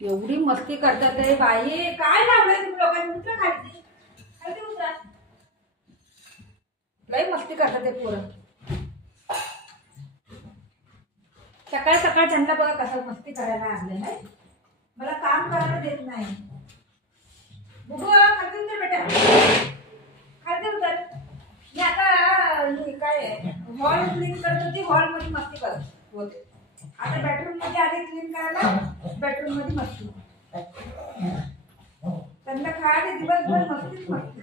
एवढी मस्ती करतात रे बाई, काय लावलंय तुम्ही लोकांनी? उतरा खाली, खाली उतरा. लई मस्ती करतात ते पोरं. सकाळ सकाळ त्यांना बघा कसं मस्ती करायला लागले नाही. मला काम करायला देत नाही. बुबू खाली उतर बेटा, खाली उतर. मी आता काय हॉल क्लीन करत होती, हॉल मध्ये मस्ती करत होते. आता बेडरूम मध्ये आले क्लीन करायला, बेडरूम मध्ये मस्ती. त्यांना खायला दिवसभर मस्तीच मस्ती.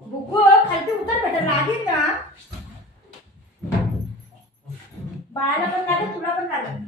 बुबू खाली उतर बेटा, लागेल ना. बाळाला पण लागेल, तुला पण लागेल.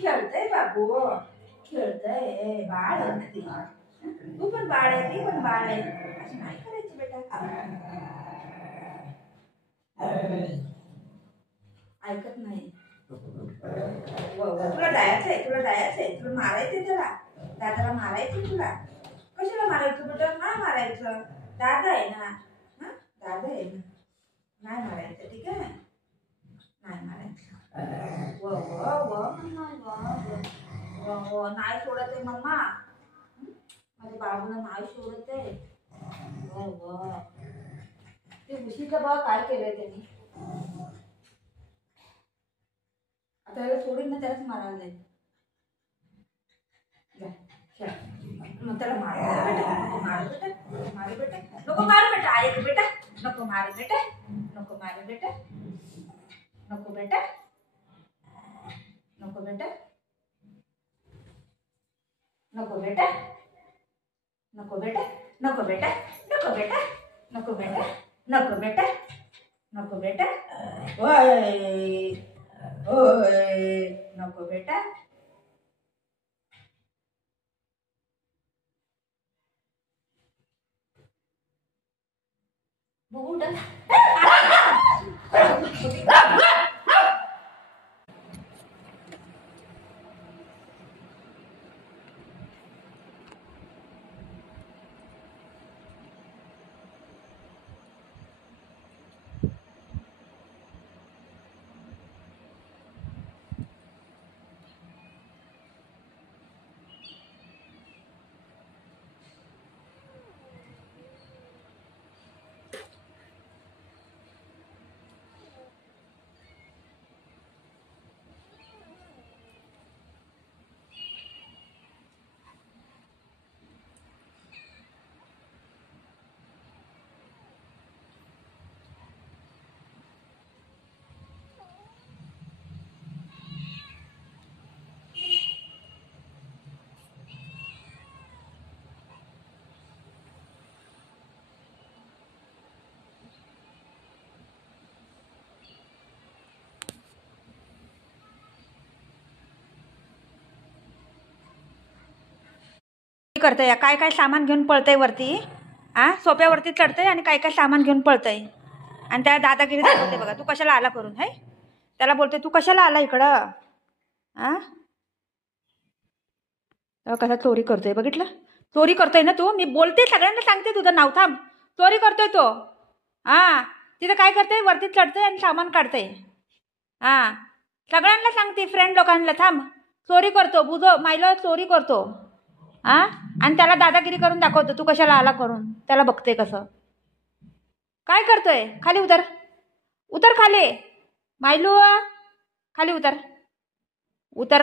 खेळतय बाबू, खेळतय. बाळ तू पण बाळ आहे, ती पण बाळ आहे. असं नाही करायचं बेटा. ऐकत नाही. तुला जायचंय, तुला जायचंय, तुला मारायचंय. त्याला दादाला मारायचं. तुला कशाला मारायचं बेटा? नाही मारायचं. दादा आहे ना, दादा आहे ना. नाही मारायचं, ठीक आहे? नाही मारायचं. नाही सोडत आहे मम्मा, माझ्या बाबूला नाही सोडत आहे. ते उशीचं बघ काय केलंय त्यांनी. आता याला सोडून ना, त्यालाच मारायला नाही. मग त्याला मार बेटा, मार बेटा, मार बेटा. नको मार बेटा, ऐक बेटा. नको मार बेटा, नको मार बेटा, नको बेटा, नको बेटा, नको बेटा, नको बेटा, नको बेटा, नको बेटा, नको बेटा, नको बेटा, नको बेटा. ओय ओय, नको बेटा. बघू करतंय काय काय सामान घेऊन पळतंय वरती. सोप्यावरती चढतंय आणि काय काय सामान घेऊन पळतंय आणि त्या दादागिरी दाखवते बघा. तू कशाला आला करून है. त्याला बोलते तू कशाला आला इकडं. कसा चोरी करतोय बघितलं. चोरी करतोय ना तू. मी बोलते सगळ्यांना सांगते तुझं नाव. थांब. चोरी करतोय तो. तिथं काय करतोय वरती चढतंय आणि सामान काढतंय. सगळ्यांना सांगते फ्रेंड लोकांना. थांब. चोरी करतो बुजो मायला चोरी करतो. आणि त्याला दादागिरी करून दाखवतो तू कशाला आला करून. त्याला बघते कसं काय करतोय. खाली उतर. उतर खाली. मायलू खाली उतर. उतर.